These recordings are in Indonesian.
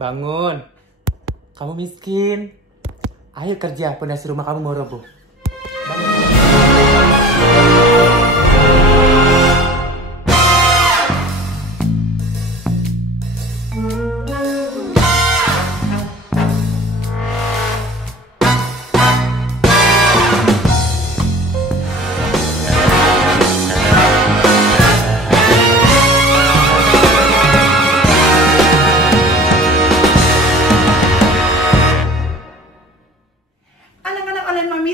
Bangun. Kamu miskin. Ayo kerja, pondasi rumah kamu mau roboh. Bangun.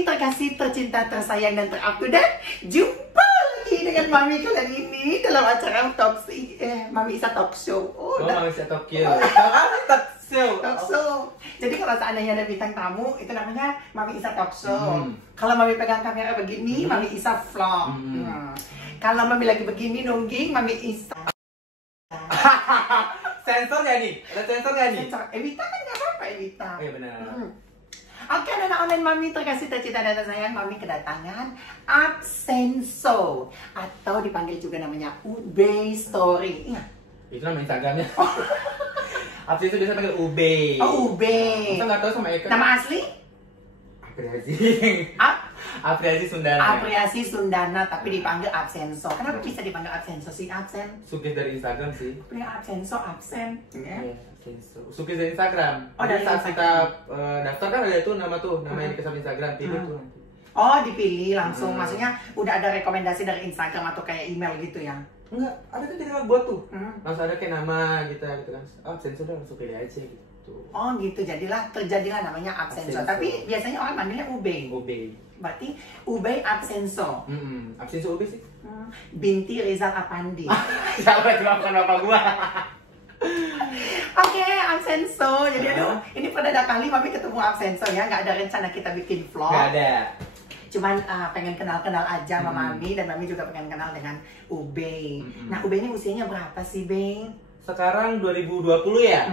Terkasih, tercinta, tersayang, dan terupdate. Jumpa lagi dengan Mami kalian ini dalam acara Mami Isa Talk Show. Mami Isa Talk Show. Talk Show. Jadi kalau seandainya ada bintang tamu, itu namanya Mami Isa Talk Show. Kalau Mami pegang kamera begini, Mami Isa Vlog. Kalau Mami lagi begini nungging, Mami Isa. Sensor gak nih? Ada sensor gak nih? Sensor. Evita kan gak apa-apa, Evita. Oh iya benar. Oke, anak online Mami terkasih, tercinta, dan tersayang, Mami kedatangan Absenso atau dipanggil juga namanya Ube Story. Iya. Itu nama Instagramnya. Absenso biasa panggil Ube. Oh, Ube. Kita nggak tahu sama Eka. Nama asli? Apriasi Sundana. Apriasi Sundana, tapi dipanggil Absenso. Kenapa bisa dipanggil Absenso sih? Absen? Sugih dari Instagram sih. Punya Absenso, absen. Iya. Sugih dari Instagram. Oh, dari saat Instagram. kita daftar kan ada tuh nama yang dikasih Instagram, pilih tuh nanti. Oh, dipilih langsung. Maksudnya udah ada rekomendasi dari Instagram atau kayak email gitu ya? Enggak, ada kan tinggal buat tuh. Langsung ada kayak nama gitu kan. Oh, Absenso udah langsung pilih aja gitu. Oh gitu, terjadilah namanya Absenso. Tapi biasanya orang manggilnya Ube. Ube. Berarti Ube Absenso. Absenso Ube sih. Binti Rizal Apandi. Siapa itu bukan bapak gua? Oke, Absenso. Jadi aduh, ini perdana kali Mami ketemu Absenso ya. Nggak ada rencana kita bikin vlog. Nggak ada. Cuman pengen kenal-kenal aja sama Mami, dan Mami juga pengen kenal dengan Ube. Nah, Ube ini usianya berapa sih, Beng? Sekarang 2020 ya?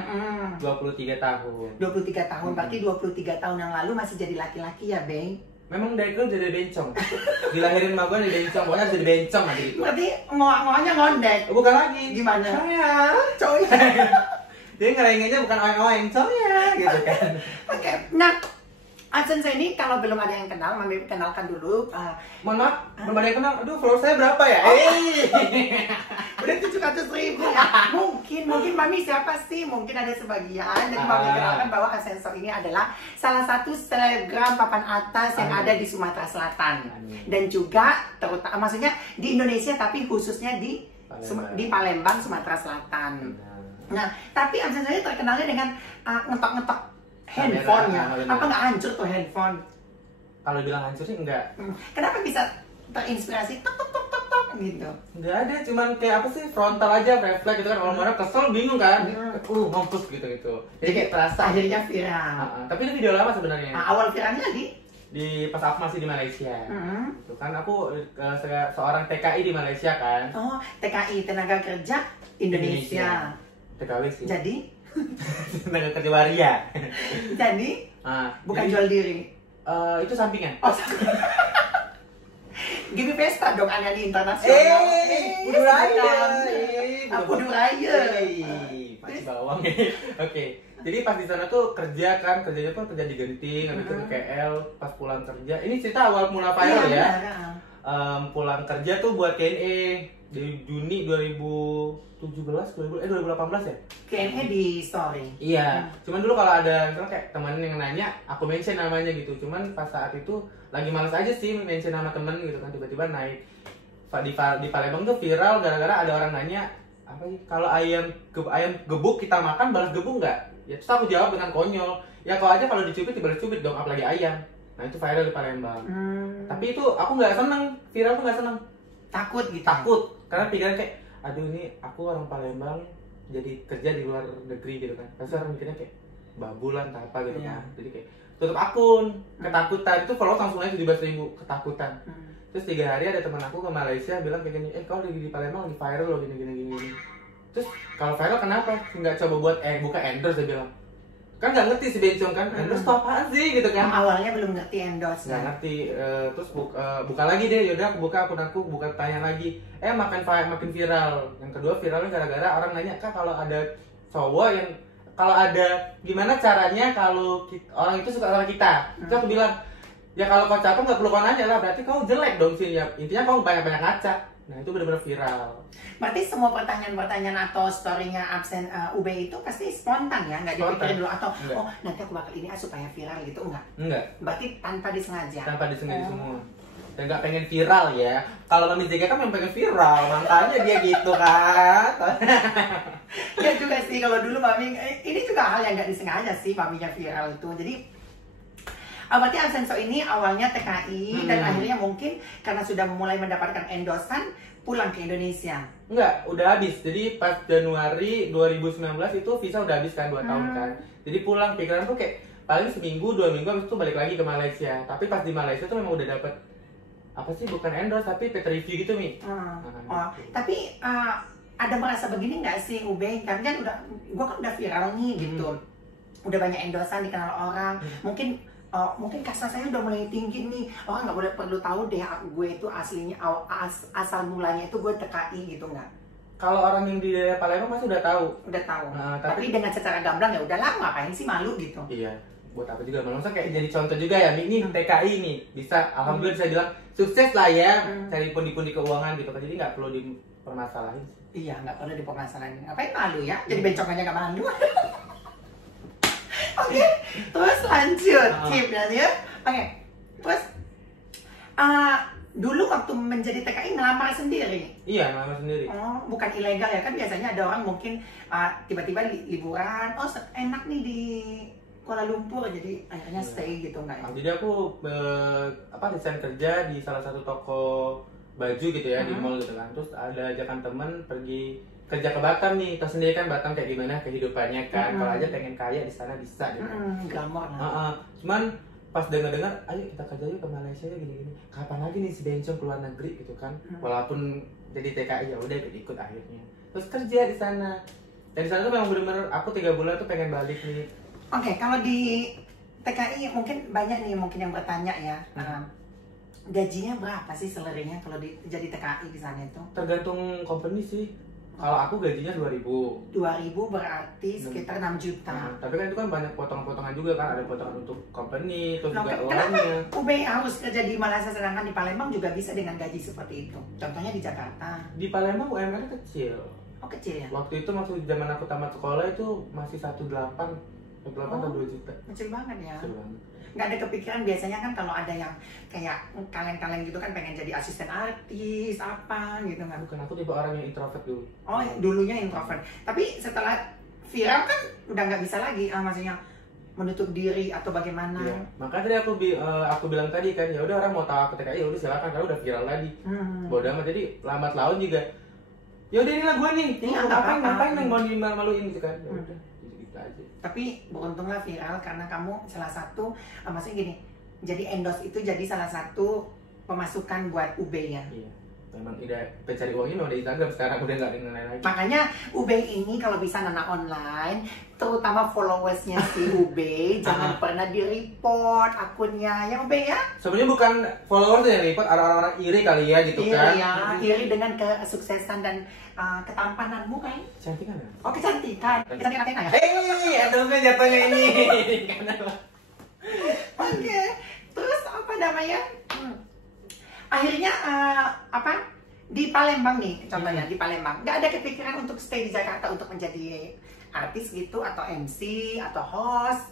23 tahun. 23 tahun, berarti 23 tahun yang lalu masih jadi laki-laki ya, Beng? Memang dari dulu jadi bencong. Dilahirin sama gue jadi bencong, pokoknya jadi bencong aja gitu. Berarti ngoak-ngoaknya ngondek. Bukan lagi. Gimana? Coy. Jadi ngerengennya bukan oeng-oeng, coy gitu kan. Oke, nah Absenso ini kalau belum ada yang kenal, Mami kenalkan dulu. Mohon maaf, belum ada yang kenal. Aduh, follower saya berapa ya? Udah 700.000. Mungkin Mami siapa sih? Mungkin ada sebagian. Jadi Mami kenalkan bahwa Absenso ini adalah salah satu selebgram papan atas yang ada di Sumatera Selatan. Dan juga terutama, maksudnya di Indonesia, tapi khususnya di Palembang, Sumatera Selatan. Nah, tapi Absenso ini terkenalnya dengan ngetok-ngetok handphonenya. Apa nggak hancur tuh handphone? Kalau bilang hancur sih enggak. Kenapa bisa terinspirasi tok tok tok tok tok gitu? Enggak ada, cuman kayak apa sih, frontal aja, refleks gitu kan. Kalau marah kesel bingung kan, mampus gitu. Jadi kayak terasa. Akhirnya viral. Tapi itu video lama sebenarnya. Awal viralnya pas aku masih di Malaysia. Tuh kan aku seorang TKI di Malaysia kan. Oh, TKI, Tenaga Kerja Indonesia. TKW sih. Jadi tenaga kerja waria. Jadi bukan jadi, jual diri. Itu sampingan. Oh, Gibi Pesta dong, Anani Internasional. Pudu Raya. Pudu Raya. Masih bawang. Oke. Jadi pas di sana tuh kerjanya tuh kerja di Genting, habis itu ke KL, pas pulang kerja. Ini cerita awal mula viral ya. Pulang kerja tuh buat KNE dari Juni 2018 ya? KNE di story. Iya, cuman dulu kalau ada misalnya kayak temen yang nanya, aku mention namanya gitu. Cuman pas saat itu lagi males aja sih mention nama temen gitu kan, tiba-tiba naik di Palembang tuh viral gara-gara ada orang nanya apa sih, kalau ayam gebuk kita makan balas gebuk nggak? Ya terus aku jawab dengan konyol, ya kalau aja kalau dicubit dibalas cubit dong, apalagi ayam. Nah itu viral di Palembang. Tapi itu aku nggak seneng, viral tuh nggak seneng. Takut gitu. Takut, karena pikiran kayak, aduh ini aku orang Palembang jadi kerja di luar negeri gitu kan. Pasti orang mikirnya kayak babulan atau apa gitu kan. Jadi kayak tutup akun, ketakutan. Itu follow langsung aja 17.000, ketakutan. Terus 3 hari ada teman aku ke Malaysia bilang kayak gini, kau lagi di Palembang lagi viral loh gini. Terus kalau viral kenapa nggak coba buat buka endorse, dia bilang. Kan nggak ngerti si bencong kan, endorse tuh apaan sih gitu kan. Awalnya belum ngerti endorse. Nggak ngerti, terus buka lagi deh, yaudah aku buka akun aku, tanya lagi, makin viral. Yang kedua viralnya gara-gara orang nanya, Kak kalau ada cowok yang kalau ada gimana caranya kalau orang itu suka sama kita. Terus aku bilang, ya kalau kau cakep nggak perlu kau nanya lah, berarti kau jelek dong sih. Ya, intinya kau banyak-banyak ngaca. Nah itu benar-benar viral. Berarti semua pertanyaan-pertanyaan atau story-nya absen UB itu pasti spontan ya, nggak dipikirin dulu atau enggak. oh nanti aku bakal ini supaya viral gitu, enggak? Enggak. Berarti tanpa disengaja. Tanpa disengaja semua. Dan nggak pengen viral ya. Kalau Mami JK kan yang pengen viral, makanya dia gitu kan. Ya juga sih, kalau dulu Mami, ini juga hal yang nggak disengaja sih Maminya viral itu. Jadi berarti Absenso ini awalnya TKI dan akhirnya mungkin karena sudah mulai mendapatkan endorsan pulang ke Indonesia. Enggak, udah habis. Jadi pas Januari 2019 itu visa udah habis kan 2 tahun kan. Jadi pulang pikiran tuh kayak paling seminggu 2 minggu habis itu balik lagi ke Malaysia. Tapi pas di Malaysia tuh memang udah dapet apa sih, bukan endorse tapi paid review gitu Mi. Oh, tapi ada merasa begini nggak sih Ube? Karena kan gua kan udah viral nih gitu. Udah banyak endorsan dikenal orang. Mungkin kasta saya udah mulai tinggi nih, orang nggak perlu tahu deh gue itu aslinya asal mulanya itu gue TKI gitu nggak? Kalau orang yang di daerah Palembang pasti udah tahu. Udah tahu. Nah, tapi dengan secara gamblang ya udahlah, ngapain sih malu gitu? Iya, buat apa juga? Maksudnya kayak jadi contoh juga ya, ini TKI nih bisa, alhamdulillah bisa bilang sukses lah ya, cari pundi-pundi keuangan gitu kan, jadi nggak perlu dipermasalahin. Iya, nggak perlu dipermasalahin. Ngapain malu ya? Jadi bencong aja nggak malu. Oke, terus lanjut Cip ya. Oke, terus dulu waktu menjadi TKI ngelamar sendiri. Iya, ngelamar sendiri. Oh, bukan ilegal ya kan, biasanya ada orang mungkin tiba-tiba liburan, oh enak nih di Kuala Lumpur, jadi akhirnya stay gitu nggak ya? Jadi aku desain kerja di salah satu toko baju gitu ya, di mall gitu kan. Terus ada ajakan temen pergi kerja ke Batam nih, tahu sendiri kan Batam kayak gimana kehidupannya kan. Kalau aja pengen kaya di sana bisa gitu. Glamor lah. Cuman pas dengar-dengar, ayo kita kerja yuk ke Malaysia ya gini-gini. Kapan lagi nih si bencong keluar negeri gitu kan? Walaupun jadi TKI ya udah ikut akhirnya. Terus kerja di sana. Dan di sana tuh memang bener-bener aku 3 bulan tuh pengen balik nih. Oke, kalau di TKI mungkin banyak nih mungkin yang bertanya ya. Gajinya berapa sih salary-nya kalau jadi TKI di sana itu? Tergantung company sih. Kalau aku gajinya 2.000. 2.000 berarti sekitar 6 juta. Tapi kan itu kan banyak potongan-potongan juga kan, ada potongan untuk company, terus juga kenapa uangnya. UB harus kerja di Malaysia sedangkan di Palembang juga bisa dengan gaji seperti itu? Contohnya di Jakarta. Di Palembang UMR kecil. Oh kecil ya? Waktu itu waktu zaman aku tamat sekolah itu masih 1,8 atau 2 juta. Kecil banget ya? Kecil banget. Nggak ada kepikiran biasanya kan kalau ada yang kayak kaleng-kaleng gitu kan pengen jadi asisten artis apa gitu kan? Bukan, aku tipe orang yang introvert dulu. Oh dulunya introvert, tapi setelah viral kan udah nggak bisa lagi, maksudnya menutup diri atau bagaimana? Iya. Makanya tadi aku bilang tadi kan, ya udah orang mau tahu aku TKI ya udah silakan, karena udah viral tadi. Bodoh amat, jadi lambat laun juga. Ya udah inilah gue nih, ngapain yang mau dimaluin gitu kan? Ya udah. Aja. Tapi beruntunglah viral karena kamu salah satu, maksudnya gini, jadi endorse itu jadi salah satu pemasukan buat UB ya. Iya, memang pencari uangnya memang di Instagram sekarang, udah nggak dengan lain lagi. Makanya UB ini kalau bisa nana online, terutama followersnya si UB, jangan pernah di-report akunnya ya UB ya. Sebenarnya bukan followers yang report, ada orang-orang iri kali ya gitu kan. Iya, iri dengan kesuksesan dan ketampananmu kan. Kecantikan ya? Oh kecantikan, kecantikan Athena ya? Endorse jatuhnya ini. Oke, terus apa namanya? Akhirnya di Palembang nih, contohnya di Palembang, nggak ada kepikiran untuk stay di Jakarta untuk menjadi artis gitu atau MC atau host?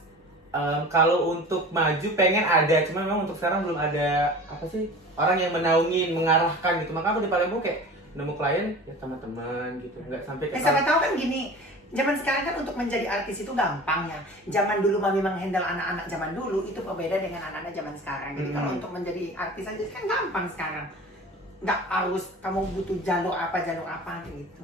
Kalau untuk maju pengen ada, cuma memang untuk sekarang belum ada apa sih orang yang menaungin, mengarahkan gitu. Maka aku di Palembang kayak nemu klien ya teman-teman gitu, nggak sampai kayak. Siapa tahu kan gini. Zaman sekarang kan untuk menjadi artis itu gampang ya. Zaman dulu Mami menghandle anak-anak zaman dulu itu berbeda dengan anak-anak zaman sekarang. Jadi kalau untuk menjadi artis aja kan gampang sekarang. Nggak harus kamu butuh jalur apa gitu.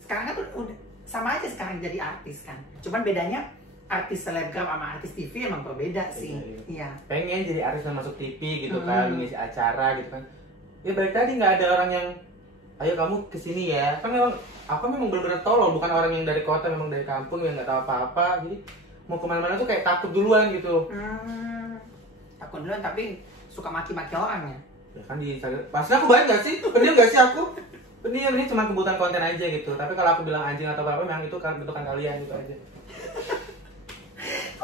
Sekarang kan udah sama aja sekarang jadi artis kan. Cuman bedanya artis selebgram sama artis TV emang berbeda sih. Iya. Pengen jadi artis yang masuk TV gitu kan, mengisi acara gitu kan. Ya balik tadi nggak ada orang yang ayo kamu kesini ya. Kan memang aku memang benar-benar tolol, bukan orang yang dari kota, memang dari kampung yang nggak tahu apa-apa. Jadi mau kemana-mana tuh kayak takut duluan gitu. Takut duluan tapi suka maki-maki orang ya. Ya kan di pasti aku banyak gak sih? Bener gak sih aku? Ini cuma kebutuhan konten aja gitu. Tapi kalau aku bilang anjing atau apa, memang itu kan bentukan kalian gitu aja.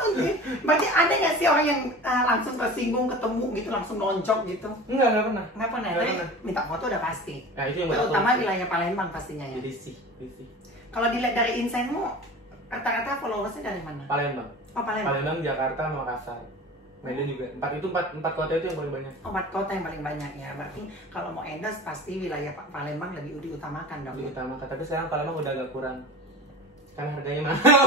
Oke, berarti ada nggak sih orang yang langsung tersinggung ketemu gitu langsung nonjok gitu? Nggak pernah. Nggak pernah. Nggak Tapi pernah. minta foto udah pasti. Nah itu yang buat aku. Terutama wilayah Palembang pastinya ya. Jadi sih. Kalau dilihat dari insightmu, rata-rata followersnya dari mana? Palembang. Oh Palembang. Palembang, Jakarta, Makassar. Medan juga. Empat kota itu yang paling banyak. 4 kota yang paling banyak ya. Berarti kalau mau endorse pasti wilayah Palembang lebih diutamakan dong. Lebih utama. Tapi sekarang Palembang udah agak kurang. Karena harganya mahal.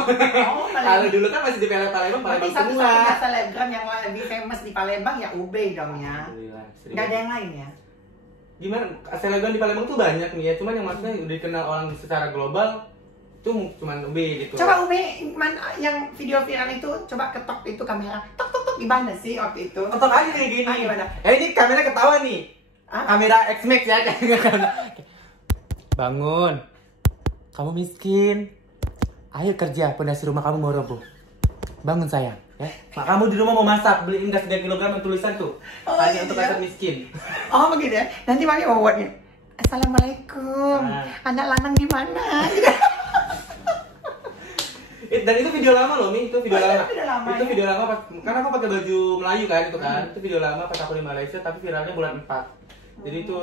Oh, Kalau dulu kan masih di Palembang berarti semua. satu-satunya selebgram yang lebih famous di Palembang ya Ube dong ya. Alhamdulillah. Nggak ada yang lain ya? Gimana? Selebgram di Palembang tuh banyak nih ya. Cuman yang maksudnya udah dikenal orang secara global tuh cuman Ube gitu. Coba Ube yang video viral itu coba ketok itu kamera. Tok tok tok gimana sih waktu itu? Ketok aja kayak gini. Gimana? Ini kamera ketawa nih. Hah? Kamera X-Max ya. Bangun. Kamu miskin. Ayo kerja, pondasi rumah kamu mau roboh. Bangun sayang, ya. Mak kamu di rumah mau masak, beliin gas 3 kg yang tulisan tuh. Oh, hanya iya. untuk rakyat miskin. Oh begitu ya. Nanti Mami mau buatnya. Assalamualaikum. Anak lanang di mana? Dan itu video lama loh, Mi. Itu video lama. Itu ya? video lama pas, karena aku pakai baju Melayu kan itu kan. Itu video lama pas aku di Malaysia tapi viralnya bulan 4. Jadi itu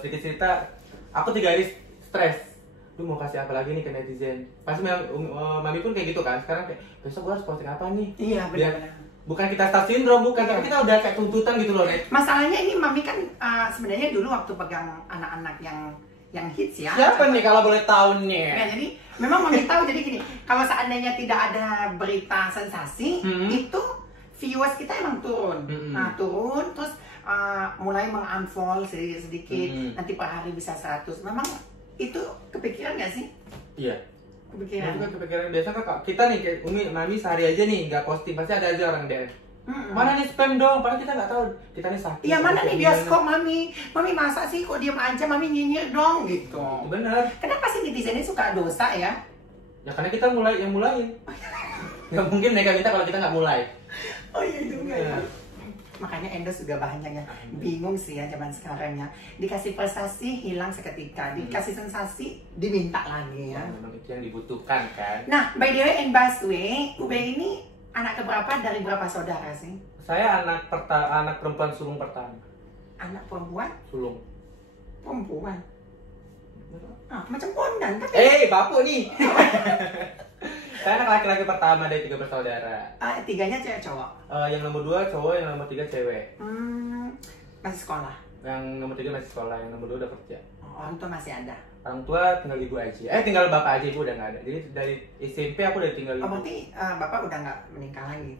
sedikit cerita aku 3 hari stres. Lu mau kasih apa lagi nih ke netizen? Pasti Mami pun kayak gitu kan. Sekarang kayak besok gua harus posting apa nih? Iya benar. Bukan kita star syndrome, bukan, tapi kita udah kayak tuntutan gitu loh, Nek. Masalahnya ini Mami kan sebenarnya dulu waktu pegang anak-anak yang hits ya. Siapa nih kalau boleh tahu nih? Ya, jadi memang Mami tahu jadi gini, kalau seandainya tidak ada berita sensasi, itu viewers kita emang turun. Nah, turun terus mulai meng-unfollow sedikit-sedikit, nanti per hari bisa 100. Memang itu kepikiran nggak sih? Iya. Kepikiran. Itu kan kepikiran biasa kan kita nih kayak Mami sehari aja nih nggak posting pasti ada aja orang DM. Mana nih spam dong, padahal kita nggak tahu kita nih sakit. Iya mana nih bioskop Mami masa sih kok diem aja Mami nyinyir dong gitu. Bener. Kenapa sih netizennya suka dosa ya? Ya karena kita yang mulain. Nggak mungkin mereka minta kalau kita nggak mulai. Oh iya juga ya. Makanya endorse juga banyak ya. Bingung sih ya zaman sekarang ya. Dikasih prestasi hilang seketika, dikasih sensasi diminta lagi ya. Memang itu yang dibutuhkan kan. Nah, by the way and Baswe, Ube ini anak keberapa dari berapa saudara sih? Saya anak perempuan sulung pertama. Anak perempuan? Sulung. Perempuan. Macam Bondan tapi. Bapu nih. Saya anak laki-laki pertama dari 3 bersaudara. 3-nya cewek cowok. Yang nomor 2 cowok, yang nomor 3 cewek. Masih sekolah. Yang nomor 3 masih sekolah, yang nomor 2 udah kerja. Orang tua masih ada. Orang tua tinggal ibu aja. Tinggal bapak aja, ibu udah nggak ada. Jadi dari SMP aku udah tinggal ibu. Berarti bapak udah nggak menikah lagi?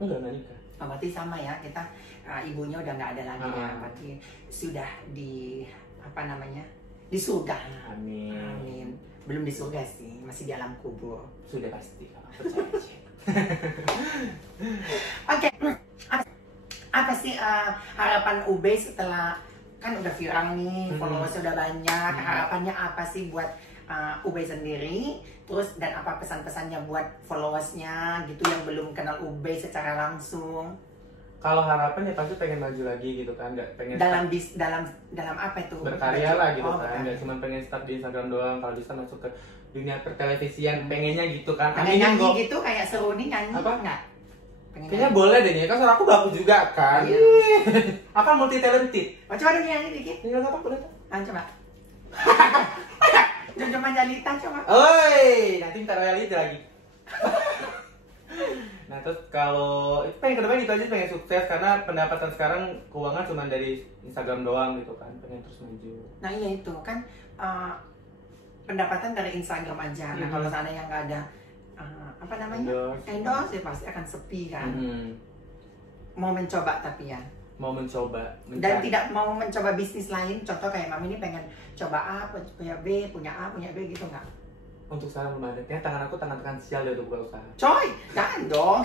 Enggak nikah. Berarti sama ya, kita ibunya udah nggak ada lagi ya. Berarti sudah di apa namanya? Di surga. Amin. Amin. Belum di surga sih, masih di alam kubur. Sudah pasti kalau percaya aja. Oke. Apa sih harapan Ube setelah kan udah viral nih, followers udah banyak, harapannya apa sih buat Ube sendiri, terus dan apa pesan-pesannya buat followersnya gitu yang belum kenal Ube secara langsung? Kalau harapannya pasti pengen maju lagi gitu kan, nggak pengen dalam apa itu? berkarya lah gitu kan, berkarya. nggak cuma pengen start di Instagram doang, kalau bisa masuk ke dunia pertelevisian, pengennya gitu kan. Pengen nyanyi gitu kayak seru nih nyanyi apa? Nggak? Kayaknya boleh deh nih, kan suara aku bagus juga kan. Iya. Aku multi talented. Coba dong nyanyi dikit. Tinggal apa boleh? Coba. Jojo Manjalita coba. Oi, nanti minta royalti lagi. Nah terus kalau itu pengen kedepan itu aja, pengen sukses karena pendapatan sekarang keuangan cuma dari Instagram doang gitu kan, pengen terus maju. Nah iya itu kan pendapatan dari Instagram aja. Nah kalau sana yang nggak ada apa namanya endorse ya pasti akan sepi kan. Mau mencoba tapi ya. Mau mencoba. Dan tidak mau mencoba bisnis lain. Contoh kayak Mami ini pengen coba A, punya B, punya A, punya B gitu nggak? Untuk sekarang belum ada. Kayaknya tangan aku tangan sial deh untuk buka usaha. Coy, jangan dong.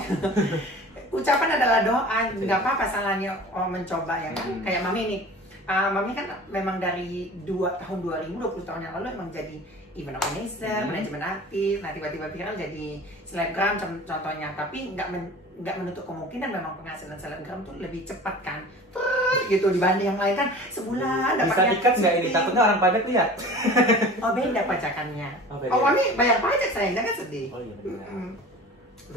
Ucapan adalah doa. Nggak apa-apa salahnya mencoba ya kan. Kayak Mami nih. Mami kan memang dari tahun 2020 tahun yang lalu emang jadi event organizer, manajemen aktif, nah tiba-tiba viral jadi selebgram contohnya, tapi nggak menutup kemungkinan memang penghasilan selebgram tuh lebih cepat kan, gitu dibanding yang lain kan sebulan Bisa dapatnya dikat nggak ini? sedikit. Takutnya orang pajak lihat. Oh beda pajakannya. Oh, beda. Oh mami bayar pajak sayang, jangan sedih. Oh iya benar.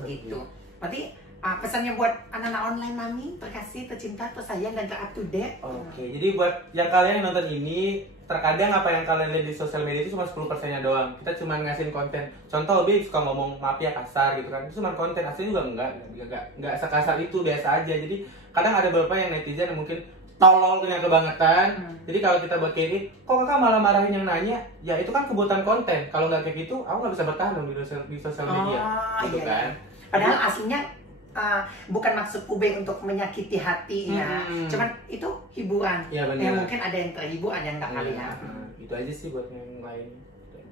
Begitu. Berarti pesannya buat anak-anak online mami, terkasih, tercinta, tersayang dan ter up to date. Oke, jadi buat yang kalian yang nonton ini, terkadang apa yang kalian lihat di sosial media itu cuma 10%-nya doang. Kita cuma ngasihin konten. Contoh, Bi suka ngomong maaf ya kasar gitu kan. Itu cuma konten, aslinya juga enggak sekasar itu, biasa aja. Jadi kadang ada beberapa yang netizen yang mungkin tolol yang kebangetan. Jadi kalau kita buat kayak gini, kok kakak malah marahin yang nanya? Ya itu kan kebutuhan konten. Kalau nggak kayak gitu, aku nggak bisa bertahan dong di sosial media. Gitu iya. kan. Padahal aslinya bukan maksud Ube untuk menyakiti hati ya, cuman itu hiburan. Ya, ya mungkin ada yang terhibur, ada yang nggak kali ya. Itu aja sih buat yang lain.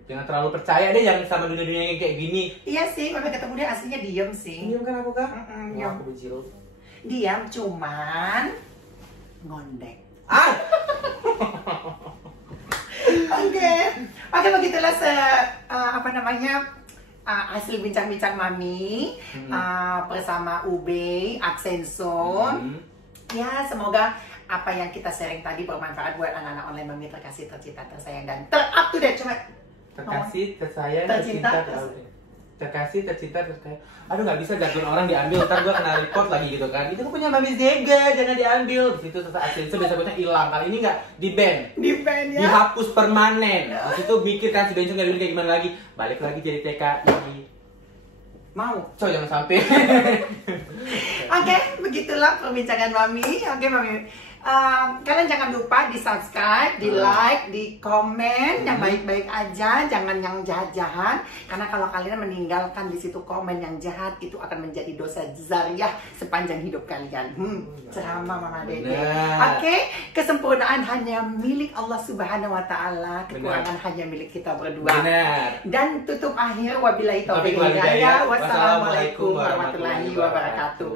Jangan terlalu percaya deh yang sama dunia-dunia yang kayak gini. Iya sih, mami ketemu dia aslinya diem sih. Diam kan aku kan? Diam. Aku bejil. Diam cuman ngondek. Oke, begitulah hasil bincang-bincang mami bersama Ube Aksenson. Ya, semoga apa yang kita sharing tadi bermanfaat buat anak-anak online mami terkasih, tercinta, tersayang dan ter up to date. Cuma terkasih, tersayang, tercinta, terkasih, tercinta, tersayang. Aduh nggak bisa jargon orang diambil, ntar gua kena report lagi gitu kan. Itu punya Mami Zega, jangan diambil. Di situ Aksenson biasanya hilang. Kali ini nggak di ban. Di ban ya. Dihapus permanen. Di situ mikir kan si Benson nggak dulu kayak gimana lagi. Balik lagi jadi TKI. Mau? Jangan sampai. Oke, begitulah perbincangan mami. Oke, mami. Kalian jangan lupa di subscribe, di like, di komen yang baik-baik aja, jangan yang jahat-jahat. Karena kalau kalian meninggalkan di situ komen yang jahat, itu akan menjadi dosa zariah sepanjang hidup kalian. Ceramah Mama Dede. Oke, kesempurnaan hanya milik Allah Subhanahu Wa Taala, kekurangan hanya milik kita berdua. Benar. Dan tutup akhir wabillahi taufiq wal hidayah. Wassalamualaikum warahmatullahi wabarakatuh.